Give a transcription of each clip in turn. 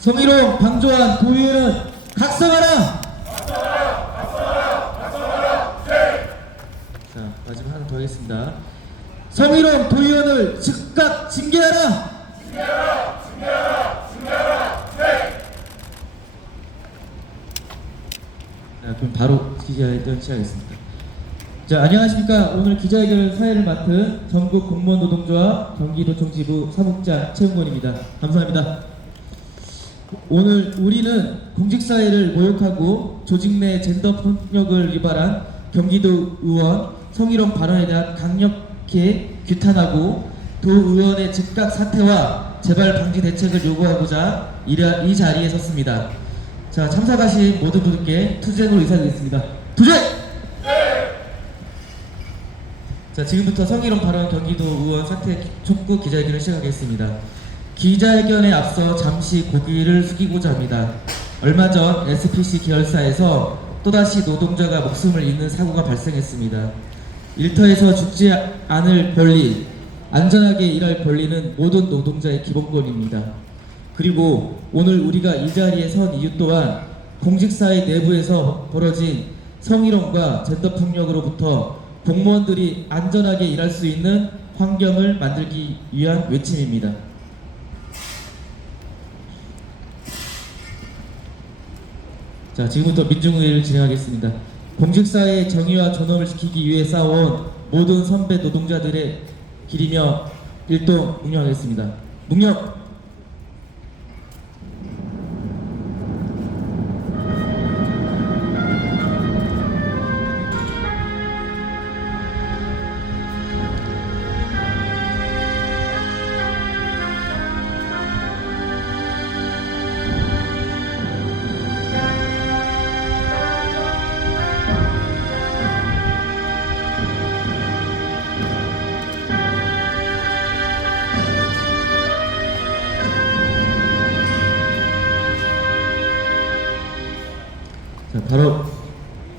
성희롱, 방조한, 도의회는 각성하라! 자, 마지막 하나 더 하겠습니다. 성희롱 도의원을 즉각 징계하라! 자, 그럼 바로 기자회견 시작하겠습니다. 자, 안녕하십니까. 오늘 기자회견 사회를 맡은 전국 공무원 노동조합 경기도청 지부 사무국장 최은권입니다. 감사합니다. 오늘 우리는 공직사회를 모욕하고 조직 내 젠더 폭력을 유발한 경기도 의원 성희롱 발언에 대한 강력히 규탄하고 도 의원의 즉각 사퇴와 재발 방지 대책을 요구하고자 이 자리에 섰습니다. 자 참석하신 모든 분들께 투쟁으로 인사드리겠습니다. 투쟁! 자 지금부터 성희롱 발언 경기도 의원 사퇴 촉구 기자회견을 시작하겠습니다. 기자회견에 앞서 잠시 고개를 숙이고자 합니다. 얼마 전 SPC 계열사에서 또다시 노동자가 목숨을 잃는 사고가 발생했습니다. 일터에서 죽지 않을 권리, 안전하게 일할 권리는 모든 노동자의 기본권입니다. 그리고 오늘 우리가 이 자리에 선 이유 또한 공직사회 내부에서 벌어진 성희롱과 젠더 폭력으로부터 공무원들이 안전하게 일할 수 있는 환경을 만들기 위한 외침입니다. 자, 지금부터 민중의회를 진행하겠습니다. 공직사회의 정의와 존엄을 지키기 위해 싸워온 모든 선배 노동자들의 길이며 일동 묵념하겠습니다. 묵념! 바로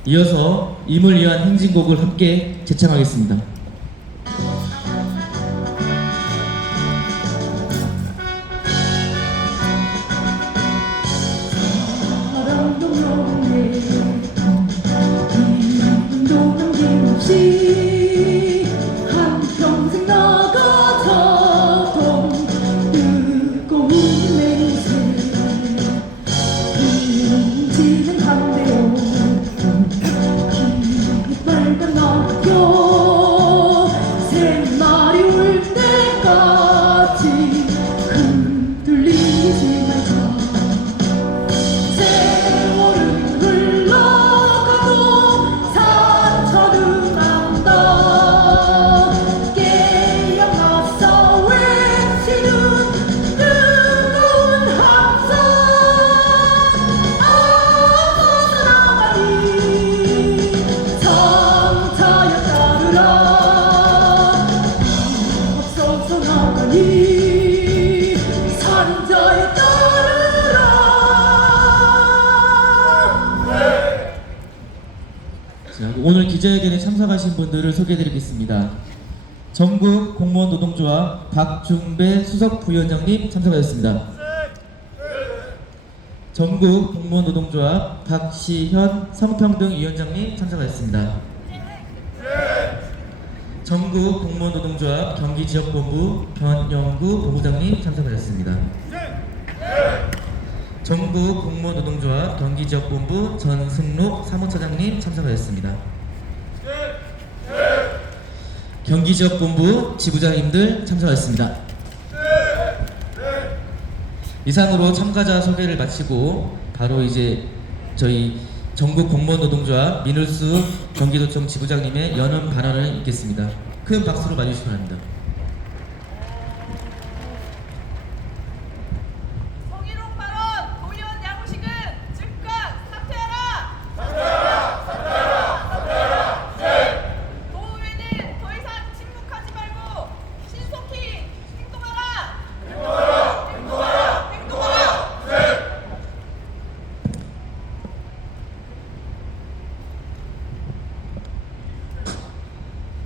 이어서 임을 위한 행진곡을 함께 제창하겠습니다. 참석하신 분들을 소개해드리겠습니다. 전국 공무원 노동조합 박중배 수석 부위원장님 참석하셨습니다. 전국 공무원 노동조합 박시현 성평등 위원장님 참석하셨습니다. 전국 공무원 노동조합 경기지역본부 변영구 본부장님 참석하셨습니다. 전국 공무원 노동조합 경기지역본부 전승록 사무처장님 참석하셨습니다. 경기 지역 본부 지부장님들 참석하셨습니다. 이상으로 참가자 소개를 마치고 바로 이제 저희 전국 공무원 노동조합 민울수 경기도청 지부장님의 연언 발언을 읽겠습니다. 큰 박수로 맞으시기 바랍니다. 성희롱 발언 도의원 야무식은 즉각 사퇴하라. 사퇴하라. 사퇴하라. 사퇴하라. 네. 도의회는 더 이상 침묵하지 말고 신속히 행동하라. 행동하라. 행동하라. 행동하라.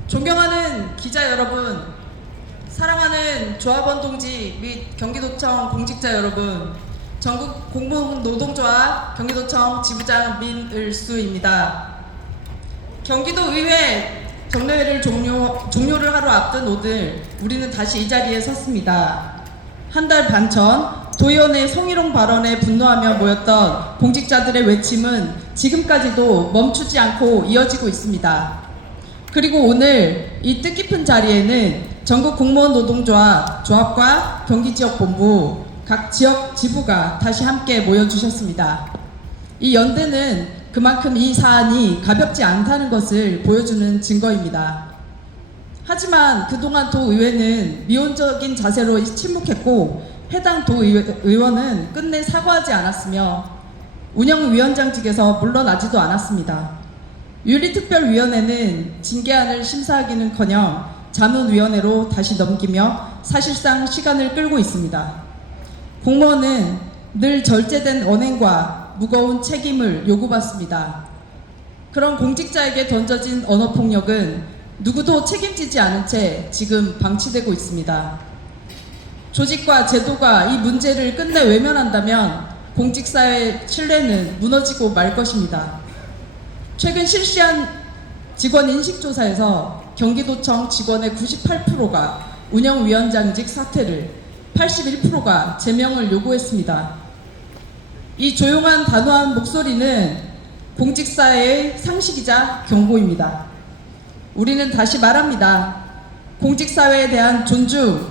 존경하는 기자 여러분, 사랑하는 조합원 동지 및 경기도청 공직자 여러분, 전국 공무원 노동조합 경기도청 지부장 민을수입니다. 경기도 의회 정례회를 종료, 종료를 하루 앞둔 오늘 우리는 다시 이 자리에 섰습니다. 한 달 반 전 도의원의 성희롱 발언에 분노하며 모였던 공직자들의 외침은 지금까지도 멈추지 않고 이어지고 있습니다. 그리고 오늘 이 뜻깊은 자리에는 전국 공무원 노동조합 조합과 경기지역본부 각 지역 지부가 다시 함께 모여주셨습니다. 이 연대는 그만큼 이 사안이 가볍지 않다는 것을 보여주는 증거입니다. 하지만 그동안 도의회는 미온적인 자세로 침묵했고 해당 도의원은 끝내 사과하지 않았으며 운영위원장직에서 물러나지도 않았습니다. 윤리특별위원회는 징계안을 심사하기는커녕 자문위원회로 다시 넘기며 사실상 시간을 끌고 있습니다. 공무원은 늘 절제된 언행과 무거운 책임을 요구받습니다. 그런 공직자에게 던져진 언어폭력은 누구도 책임지지 않은 채 지금 방치되고 있습니다. 조직과 제도가 이 문제를 끝내 외면한다면 공직사회 신뢰는 무너지고 말 것입니다. 최근 실시한 직원 인식조사에서 경기도청 직원의 98%가 운영위원장직 사퇴를, 81%가 제명을 요구했습니다. 이 조용한 단호한 목소리는 공직사회의 상식이자 경고입니다. 우리는 다시 말합니다. 공직사회에 대한 존중,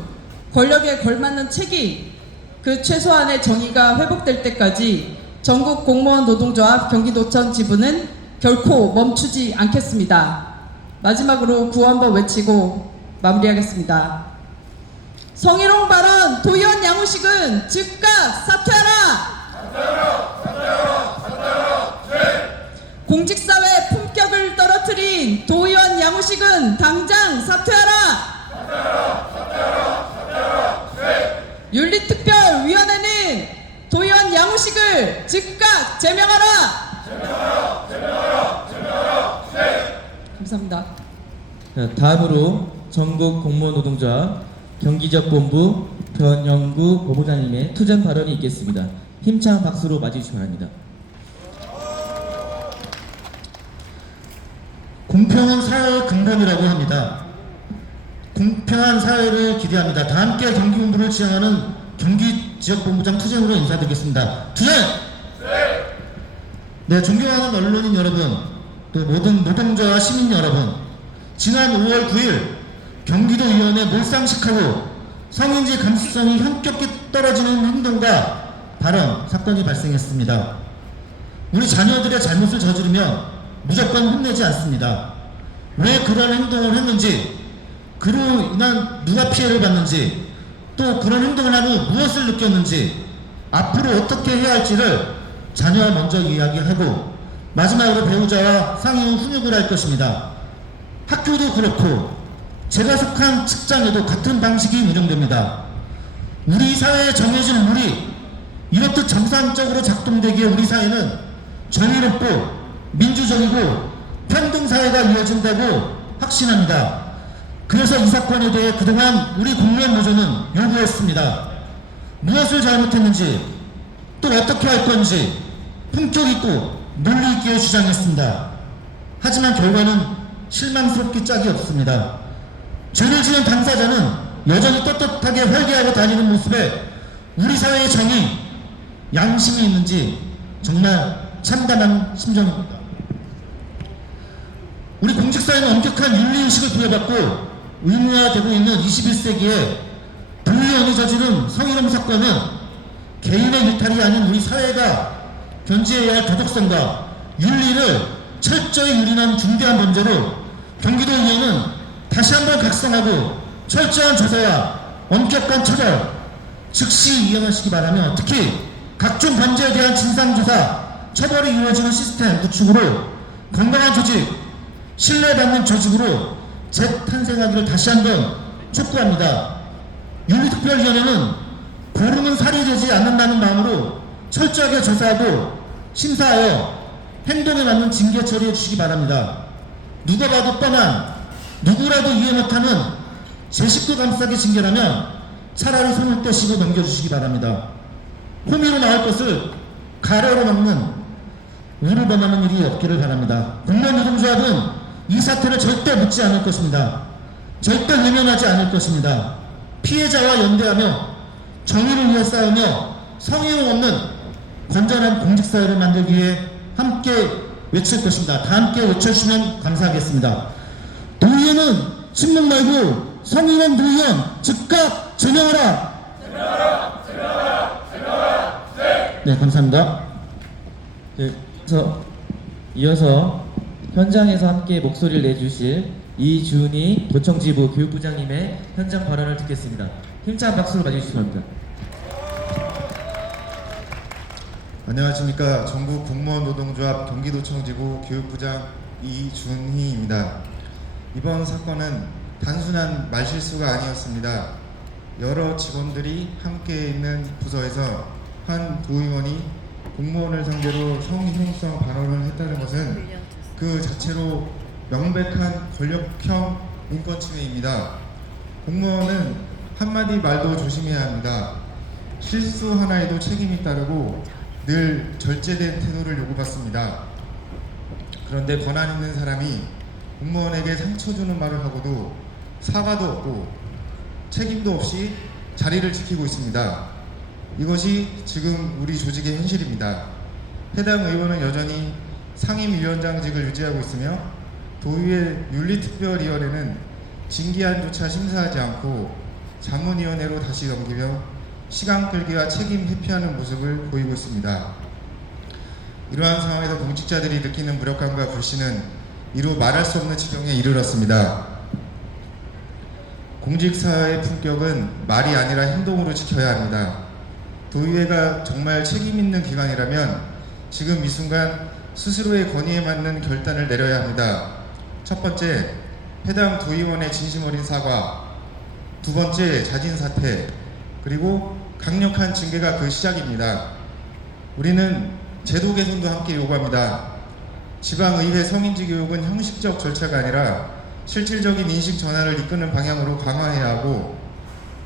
권력에 걸맞는 책임, 그 최소한의 정의가 회복될 때까지 전국 공무원 노동조합 경기도청 지부는 결코 멈추지 않겠습니다. 마지막으로 구호 한번 외치고 마무리하겠습니다. 성희롱 발언 도의원 양호식은 즉각 사퇴하라! 공직사회 품격을 떨어뜨린 도의원 양호식은 당장 사퇴하라! 윤리특별위원회는 도의원 양호식을 즉각 제명하라! 감사합니다. 자, 다음으로 전국 공무원 노동조합 경기지역본부 변영구 본부장님의 투쟁 발언이 있겠습니다. 힘찬 박수로 맞이해 주시기 바랍니다. 공평한 사회의 근본이라고 합니다. 공평한 사회를 기대합니다. 다 함께 경기본부를 지향하는 경기지역본부장 투쟁으로 인사드리겠습니다. 투쟁! 네, 존경하는 언론인 여러분, 또 모든 노동자와 시민 여러분, 지난 5월 9일 경기도의원의 몰상식하고 성인지 감수성이 현격히 떨어지는 행동과 발언, 사건이 발생했습니다. 우리 자녀들의 잘못을 저지르면 무조건 혼내지 않습니다. 왜 그런 행동을 했는지, 그로 인한 누가 피해를 받는지, 또 그런 행동을 한후 무엇을 느꼈는지, 앞으로 어떻게 해야 할지를 자녀와 먼저 이야기하고, 마지막으로 배우자와 상의 후 훈육을 할 것입니다. 학교도 그렇고, 제가 속한 직장에도 같은 방식이 운영됩니다. 우리 사회에 정해진 룰이 이렇듯 정상적으로 작동되기에 우리 사회는 정의롭고 민주적이고 평등 사회가 이어진다고 확신합니다. 그래서 이 사건에 대해 그동안 우리 공무원 노조는 요구했습니다. 무엇을 잘못했는지 또 어떻게 할 건지 품격 있고 논리 있게 주장했습니다. 하지만 결과는 실망스럽기 짝이 없습니다. 죄를 지은 당사자는 여전히 떳떳하게 활개하고 다니는 모습에 우리 사회의 정의, 양심이 있는지 정말 참담한 심정입니다. 우리 공직사회는 엄격한 윤리의식을 부여받고 의무화되고 있는 21세기에 도의원이 저지른 성희롱 사건은 개인의 일탈이 아닌 우리 사회가 견지해야 할 도덕성과 윤리를 철저히 유린한 중대한 범죄로 경기도의회는 다시 한번 각성하고 철저한 조사와 엄격한 처벌 즉시 이행하시기 바라며 특히 각종 범죄에 대한 진상조사, 처벌이 이루어지는 시스템 구축으로 건강한 조직, 신뢰받는 조직으로 재탄생하기를 다시 한번 촉구합니다. 윤리특별위원회는 보름은 살이 되지 않는다는 마음으로 철저하게 조사하고 심사하여 행동에 맞는 징계 처리해 주시기 바랍니다. 누가 봐도 뻔한 누구라도 이해 못하는 제 식구 감싸기 징계라면 차라리 손을 떼시고 넘겨주시기 바랍니다. 호미로 나올 것을 가래로 막는 우를 범하는 일이 없기를 바랍니다. 공무원 노동조합은 이 사태를 절대 묻지 않을 것입니다. 절대 외면하지 않을 것입니다. 피해자와 연대하며 정의를 위해 싸우며 성희롱 없는 건전한 공직사회를 만들기 위해 함께 외칠 것입니다. 다 함께 외쳐주시면 감사하겠습니다. 노예는 침묵 말고 성희롱 노예원 즉각 제명하라! 네, 감사합니다. 네, 그래서 이어서 현장에서 함께 목소리를 내주실 이준희 도청지부 교육부장님의 현장 발언을 듣겠습니다. 힘찬 박수로 맞이해주시기 바랍니다. 안녕하십니까 전국 공무원 노동조합 경기도청지부 교육부장 이준희입니다. 이번 사건은 단순한 말실수가 아니었습니다. 여러 직원들이 함께 있는 부서에서 한 도의원이 공무원을 상대로 성희롱성 발언을 했다는 것은 그 자체로 명백한 권력형 인권 침해입니다. 공무원은 한마디 말도 조심해야 합니다. 실수 하나에도 책임이 따르고 늘 절제된 태도를 요구받습니다. 그런데 권한 있는 사람이 공무원에게 상처 주는 말을 하고도 사과도 없고 책임도 없이 자리를 지키고 있습니다. 이것이 지금 우리 조직의 현실입니다. 해당 의원은 여전히 상임위원장직을 유지하고 있으며 도의회 윤리특별위원회는 징기안조차 심사하지 않고 자문위원회로 다시 넘기며 시간 끌기와 책임 회피하는 모습을 보이고 있습니다. 이러한 상황에서 공직자들이 느끼는 무력감과 불신은 이루 말할 수 없는 지경에 이르렀습니다. 공직사회의 품격은 말이 아니라 행동으로 지켜야 합니다. 도의회가 정말 책임 있는 기관이라면 지금 이 순간 스스로의 권위에 맞는 결단을 내려야 합니다. 첫 번째, 해당 도의원의 진심 어린 사과. 두 번째, 자진 사퇴. 그리고 강력한 징계가 그 시작입니다. 우리는 제도 개선도 함께 요구합니다. 지방의회 성인지 교육은 형식적 절차가 아니라 실질적인 인식 전환을 이끄는 방향으로 강화해야 하고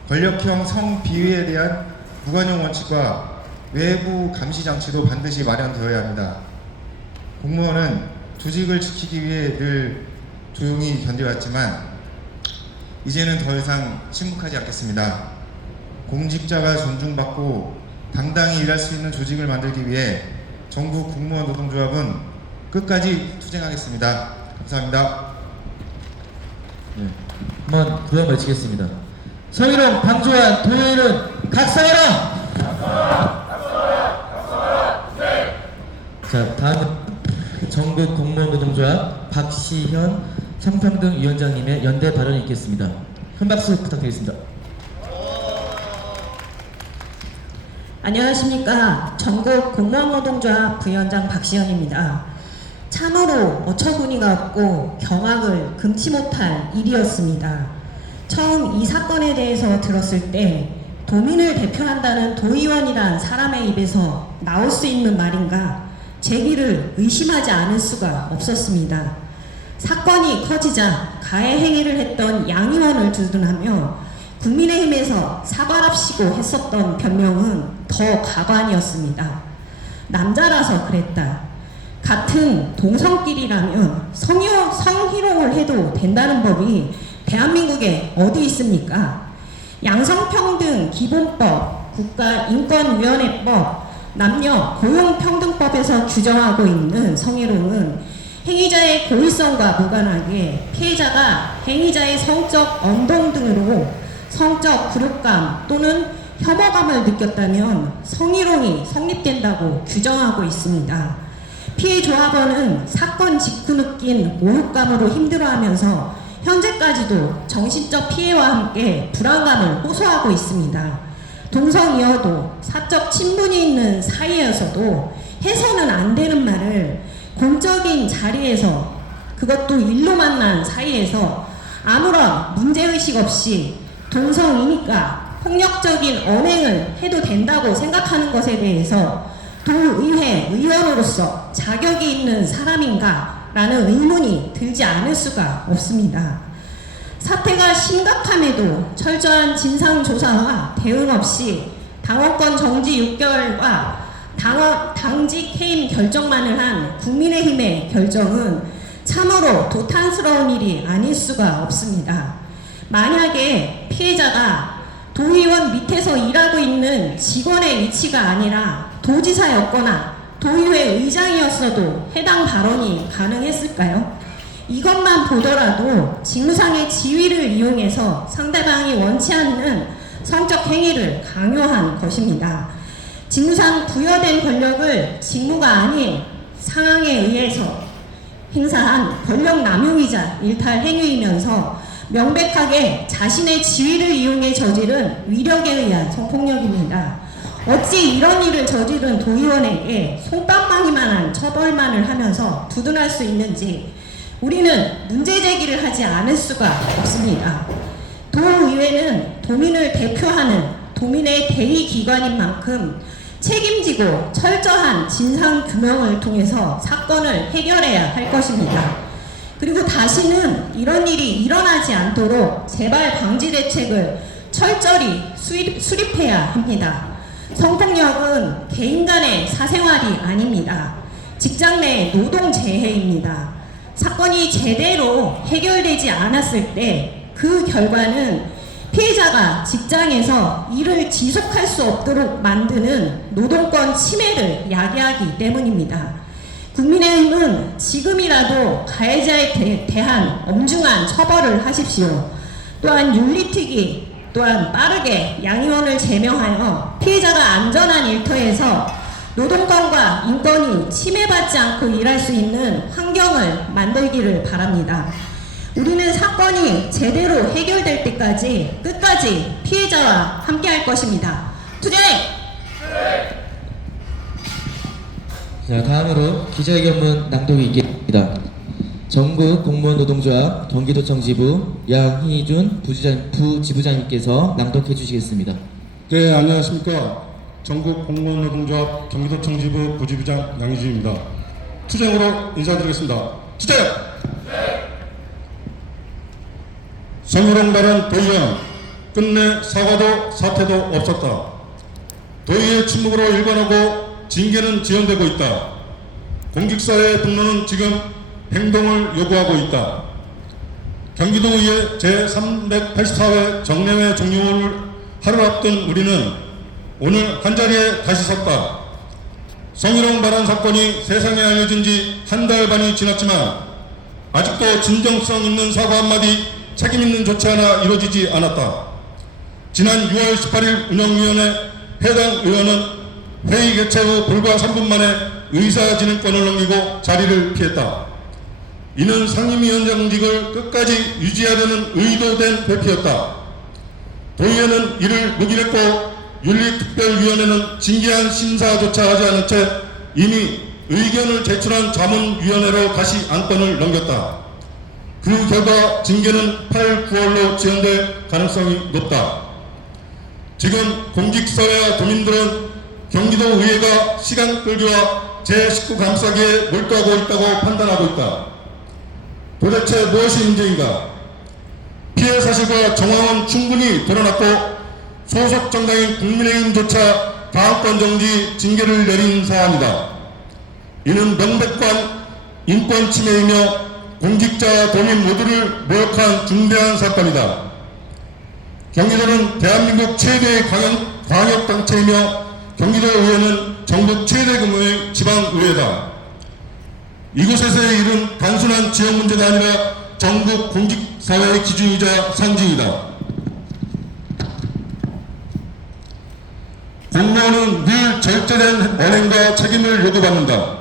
권력형 성비위에 대한 무관용 원칙과 외부 감시 장치도 반드시 마련되어야 합니다. 공무원은 조직을 지키기 위해 늘 조용히 견뎌왔지만 이제는 더 이상 침묵하지 않겠습니다. 공직자가 존중받고 당당히 일할 수 있는 조직을 만들기 위해 전국 공무원 노동조합은 끝까지 투쟁하겠습니다. 감사합니다. 네, 한번 구호 외치겠습니다. 성희롱 방조한 도의는 각성하라! 자, 다음은 전국 공무원 노동조합 박시현 성평등 위원장님의 연대 발언이 있겠습니다. 큰 박수 부탁드리겠습니다. 안녕하십니까. 전국 공무원노동조합 부위원장 박시연입니다. 참으로 어처구니가 없고 경악을 금치 못할 일이었습니다. 처음 이 사건에 대해서 들었을 때 도민을 대표한다는 도의원이란 사람의 입에서 나올 수 있는 말인가 제기를 의심하지 않을 수가 없었습니다. 사건이 커지자 가해 행위를 했던 양 의원을 두둔하며 국민의힘에서 사과랍시고 했었던 변명은 더 가관이었습니다. 남자라서 그랬다. 같은 동성끼리라면 성희롱, 성희롱을 해도 된다는 법이 대한민국에 어디 있습니까? 양성평등 기본법, 국가인권위원회법, 남녀 고용평등법에서 규정하고 있는 성희롱은 행위자의 고의성과 무관하게 피해자가 행위자의 성적 언동 등으로 성적 굴욕감 또는 혐오감을 느꼈다면 성희롱이 성립된다고 규정하고 있습니다. 피해 조합원은 사건 직후 느낀 모욕감으로 힘들어하면서 현재까지도 정신적 피해와 함께 불안감을 호소하고 있습니다. 동성이어도 사적 친분이 있는 사이여서도 해서는 안 되는 말을 공적인 자리에서 그것도 일로 만난 사이에서 아무런 문제의식 없이 동성이니까 폭력적인 언행을 해도 된다고 생각하는 것에 대해서 도의회 의원으로서 자격이 있는 사람인가 라는 의문이 들지 않을 수가 없습니다. 사태가 심각함에도 철저한 진상조사와 대응 없이 당원권 정지 6개월과 당원, 당직 해임 결정만을 한 국민의힘의 결정은 참으로 도탄스러운 일이 아닐 수가 없습니다. 만약에 피해자가 도의원 밑에서 일하고 있는 직원의 위치가 아니라 도지사였거나 도의회 의장이었어도 해당 발언이 가능했을까요? 이것만 보더라도 직무상의 지위를 이용해서 상대방이 원치 않는 성적 행위를 강요한 것입니다. 직무상 부여된 권력을 직무가 아닌 상황에 의해서 행사한 권력 남용이자 일탈 행위이면서 명백하게 자신의 지위를 이용해 저지른 위력에 의한 성폭력입니다. 어찌 이런 일을 저지른 도의원에게 손방망이만한 처벌만을 하면서 두둔할 수 있는지 우리는 문제 제기를 하지 않을 수가 없습니다. 도의회는 도민을 대표하는 도민의 대의 기관인 만큼 책임지고 철저한 진상 규명을 통해서 사건을 해결해야 할 것입니다. 그리고 다시는 이런 일이 일어나지 않도록 재발 방지 대책을 철저히 수립, 수립해야 합니다. 성폭력은 개인 간의 사생활이 아닙니다. 직장 내 노동 재해입니다. 사건이 제대로 해결되지 않았을 때 그 결과는 피해자가 직장에서 일을 지속할 수 없도록 만드는 노동권 침해를 야기하기 때문입니다. 국민의힘은 지금이라도 가해자에 대- 대한 엄중한 처벌을 하십시오. 또한 윤리특위 또한 빠르게 양의원을 제명하여 피해자가 안전한 일터에서 노동권과 인권이 침해받지 않고 일할 수 있는 환경을 만들기를 바랍니다. 우리는 사건이 제대로 해결될 때까지 끝까지 피해자와 함께 할 것입니다. 투쟁! 자, 다음으로 기자회견문 낭독이 있겠습니다. 전국 공무원 노동조합 경기도청 지부 양희준 부지장, 부지부장님께서 낭독해 주시겠습니다. 네, 안녕하십니까. 전국 공무원 노동조합 경기도청 지부 부지부장 양희준입니다. 투쟁으로 인사드리겠습니다. 투쟁! 성희롱 발언 도의원 끝내 사과도 사퇴도 없었다. 도의의 침묵으로 일관하고 징계는 지연되고 있다. 공직사회 분노는 지금 행동을 요구하고 있다. 경기도의회 제384회 정례회 종료를 하루 앞둔 우리는 오늘 한자리에 다시 섰다. 성희롱 발언 사건이 세상에 알려진 지 한 달 반이 지났지만 아직도 진정성 있는 사과 한마디 책임 있는 조치 하나 이루어지지 않았다. 지난 6월 18일 운영위원회 해당 의원은 회의 개최 후 불과 3분 만에 의사진행권을 넘기고 자리를 피했다. 이는 상임위원장직을 끝까지 유지하려는 의도된 회피였다. 도의회는 이를 묵인했고 윤리특별위원회는 징계한 심사조차 하지 않은 채 이미 의견을 제출한 자문위원회로 다시 안건을 넘겼다. 그 결과 징계는 8, 9월로 지연될 가능성이 높다. 지금 공직사회와 도민들은 경기도 의회가 시간 끌기와 제19 감싸기에 몰두하고 있다고 판단하고 있다. 도대체 무엇이 문제인가? 피해 사실과 정황은 충분히 드러났고 소속 정당인 국민의힘조차 당권 정지 징계를 내린 사안이다. 이는 명백한 인권 침해이며 공직자와 도민 모두를 모욕한 중대한 사건이다. 경기도는 대한민국 최대의 광역, 광역단체이며 경기도의회는 전국 최대 규모의 지방의회다. 이곳에서의 일은 단순한 지역 문제가 아니라 전국 공직사회의 기준이자 상징이다. 공무원은 늘 절제된 언행과 책임을 요구받는다.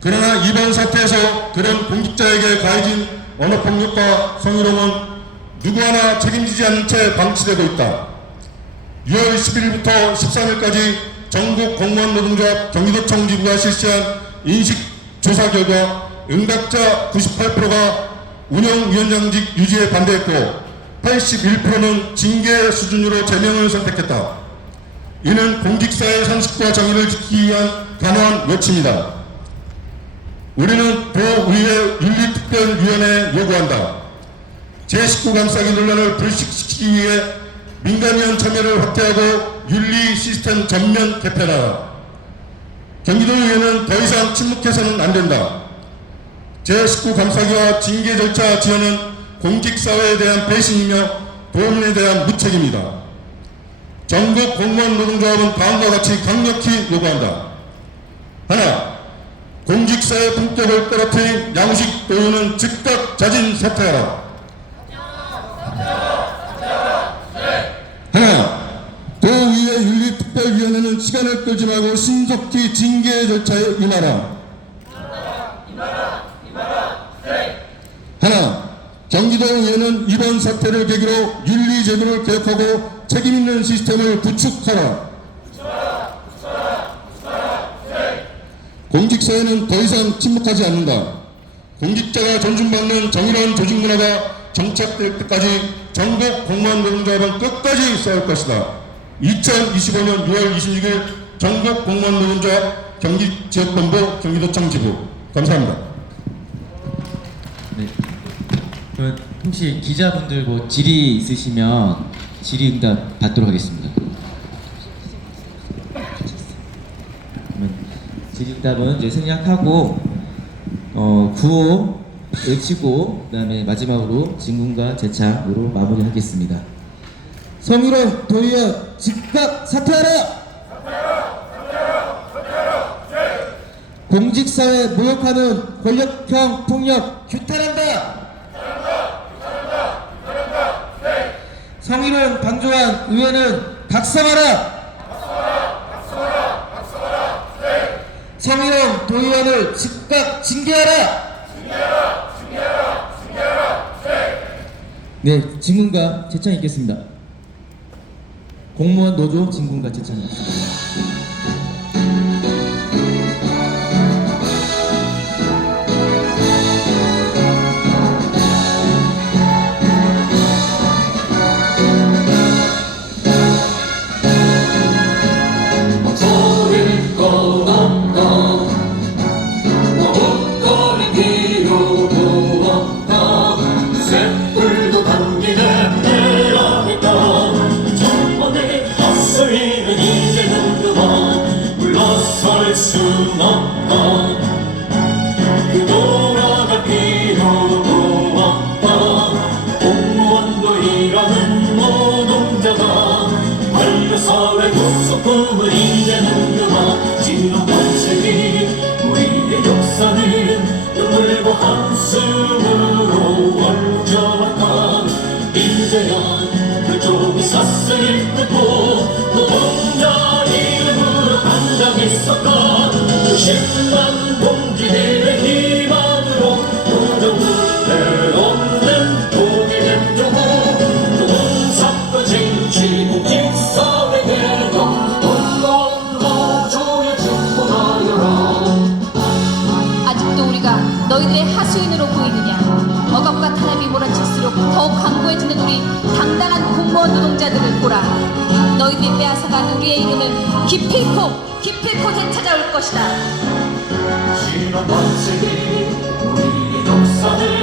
그러나 이번 사태에서 그런 공직자에게 가해진 언어폭력과 성희롱은 누구 하나 책임지지 않는 채 방치되고 있다. 6월 11일부터 13일까지 전국 공무원 노동조합 경기도청 지부가 실시한 인식조사 결과 응답자 98%가 운영위원장직 유지에 반대했고 81%는 징계 수준으로 제명을 선택했다. 이는 공직사의 상식과 정의를 지키기 위한 단호한 외침이다. 우리는 도의회 윤리특별위원회에 요구한다. 제19 감싸기 논란을 불식시키기 위해 민간위원 참여를 확대하고 윤리 시스템 전면 개편하라. 경기도의회는 더 이상 침묵해서는 안 된다. 제19 감사기와 징계 절차 지연은 공직사회에 대한 배신이며 도민에 대한 무책임이다. 전국 공무원 노동조합은 다음과 같이 강력히 요구한다. 하나, 공직사회 품격을 떨어뜨린 양식 도유는 즉각 자진 사퇴하라. 하나, 도의회 윤리특별위원회는 시간을 끌지 말고 신속히 징계 절차에 임하라. 하나, 경기도의회는 이번 사태를 계기로 윤리제도를 개혁하고 책임있는 시스템을 구축하라. 공직사회는 더 이상 침묵하지 않는다. 공직자가 존중받는 정의로운 조직 문화가 정착될 때까지 전국 공무원 노동조합은 끝까지 싸울 것이다. 2025년 6월 26일 전국 공무원 노동조합 경기지역본부 경기도청 지부 감사합니다. 네. 혹시 기자분들 뭐 질의 있으시면 질의응답 받도록 하겠습니다. 질의응답은 이제 생략하고 어, 구호 외치고 그다음에 마지막으로 진군과 재창으로 마무리하겠습니다. 성희롱 도의원 즉각 사퇴하라! 공직사회 모욕하는 권력형 폭력 규탄한다! 성희롱 방조한 의원은 각성하라! 성희롱 도의원을 즉각 징계하라! 네, 진군과 재창 있겠습니다. 공무원 노조 진군과 재창 있겠습니다. 한숨으로 얼져왔다 이제야 그쪽이 사슬을 끊고 노동자 이름으로 반장했었다 수십만 노동자들을 보라. 너희들이 빼앗아간 우리의 이름을 기필코 기필코 되찾아올 것이다. 지난 번세기 우리의 역사는